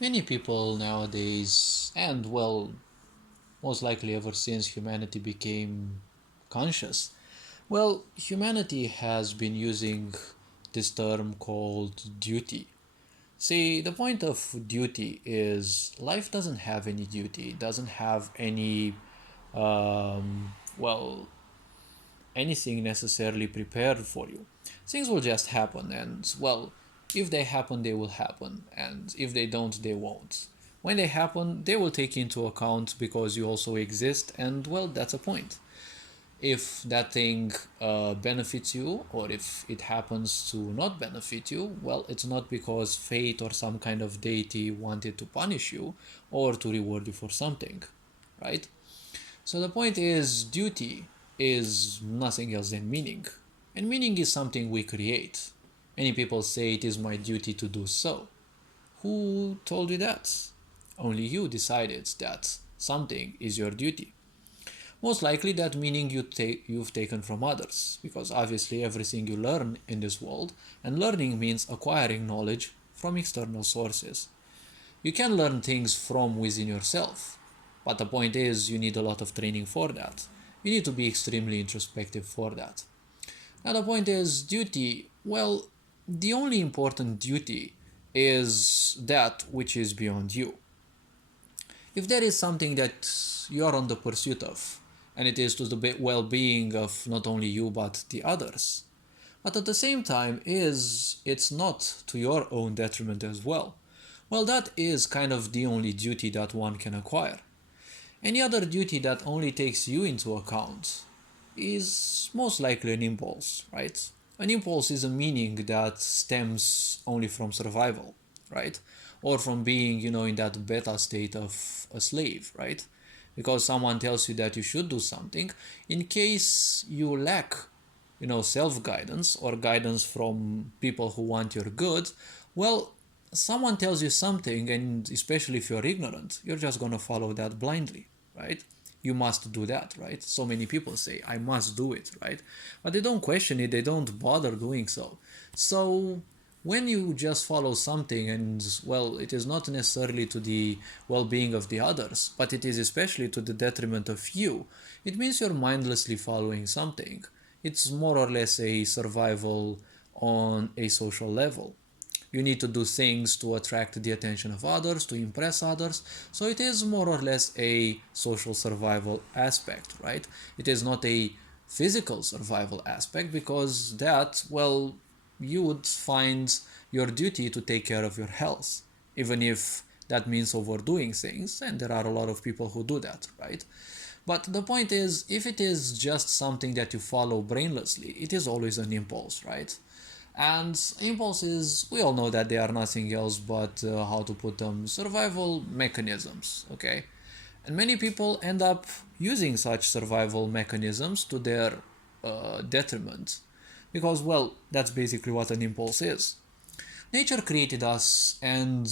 Many people nowadays, and well, most likely ever since humanity became conscious, well, humanity has been using this term called duty. See, the point of duty is life doesn't have any duty, it doesn't have any, well, anything necessarily prepared for you. Things will just happen, and well, if they happen, they will happen, and if they don't, they won't. When they happen, they will take into account because you also exist, and well, that's a point. If that thing benefits you, or if it happens to not benefit you, well, it's not because fate or some kind of deity wanted to punish you or to reward you for something, right? So the point is, duty is nothing else than meaning. And meaning is something we create. Many people say it is my duty to do so. Who told you that? Only you decided that something is your duty. Most likely that meaning you've taken from others, because obviously everything you learn in this world, and learning means acquiring knowledge from external sources. You can learn things from within yourself, but the point is you need a lot of training for that. You need to be extremely introspective for that. Now the point is duty, well, the only important duty is that which is beyond you. If there is something that you are on the pursuit of, and it is to the well-being of not only you but the others, but at the same time it's not to your own detriment as well, well, that is kind of the only duty that one can acquire. Any other duty that only takes you into account is most likely an impulse, right? An impulse is a meaning that stems only from survival, right? Or from being, in that beta state of a slave, right? Because someone tells you that you should do something, in case you lack, self-guidance or guidance from people who want your good, well, someone tells you something, and especially if you're ignorant, you're just going to follow that blindly, right? You must do that, right? So many people say, I must do it, right? But they don't question it, they don't bother doing so. So when you just follow something, and well, it is not necessarily to the well-being of the others, but it is especially to the detriment of you, it means you're mindlessly following something. It's more or less a survival on a social level. You need to do things to attract the attention of others, to impress others. So it is more or less a social survival aspect, right? It is not a physical survival aspect, because that, well, you would find your duty to take care of your health, even if that means overdoing things, and there are a lot of people who do that, right? But the point is, if it is just something that you follow brainlessly, it is always an impulse, right? And impulses, we all know that they are nothing else but, how to put them, survival mechanisms, okay? And many people end up using such survival mechanisms to their detriment. Because, well, that's basically what an impulse is. Nature created us and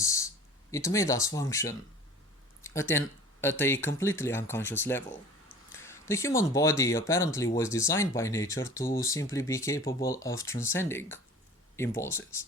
it made us function at, an, at a completely unconscious level. The human body apparently was designed by nature to simply be capable of transcending impulses.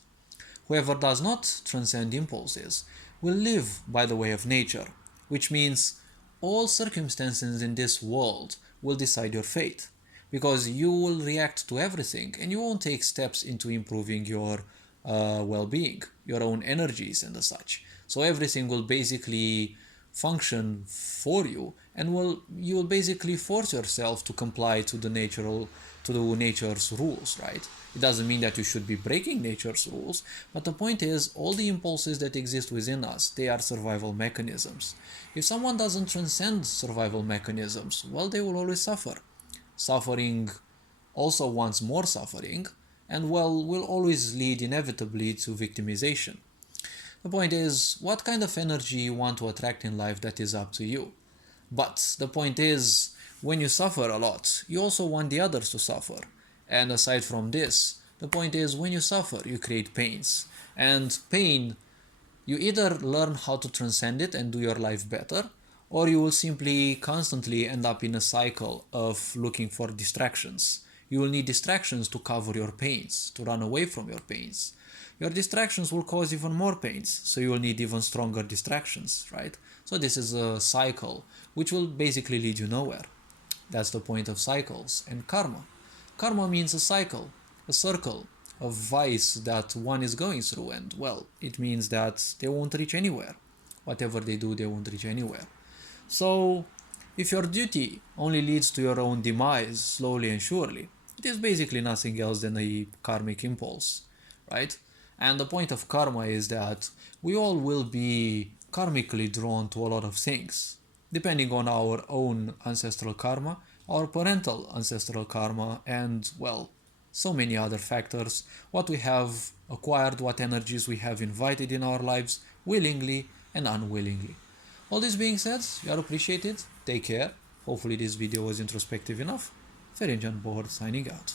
Whoever does not transcend impulses will live by the way of nature, which means all circumstances in this world will decide your fate, because you will react to everything and you won't take steps into improving your well-being, your own energies and the such. So everything will basically function for you, and you will basically force yourself to comply to the nature's rules, right? It doesn't mean that you should be breaking nature's rules, but the point is, all the impulses that exist within us, they are survival mechanisms. If someone doesn't transcend survival mechanisms, well, they will always suffer. Suffering also wants more suffering, and well, will always lead inevitably to victimization. The point is, what kind of energy you want to attract in life, that is up to you. But the point is, when you suffer a lot, you also want the others to suffer. And aside from this, the point is, when you suffer, you create pains. And pain, you either learn how to transcend it and do your life better, or you will simply constantly end up in a cycle of looking for distractions. You will need distractions to cover your pains, to run away from your pains. your distractions will cause even more pains, so you will need even stronger distractions, right? So this is a cycle which will basically lead you nowhere. That's the point of cycles. And karma. Karma means a cycle, a circle of vice that one is going through, and well, it means that they won't reach anywhere. Whatever they do, they won't reach anywhere. So, if your duty only leads to your own demise slowly and surely, it is basically nothing else than a karmic impulse, right? And the point of karma is that we all will be karmically drawn to a lot of things, depending on our own ancestral karma, our parental ancestral karma, and, well, so many other factors, what we have acquired, what energies we have invited in our lives, willingly and unwillingly. All this being said, you are appreciated, take care, hopefully this video was introspective enough. Ferencan Bohor signing out.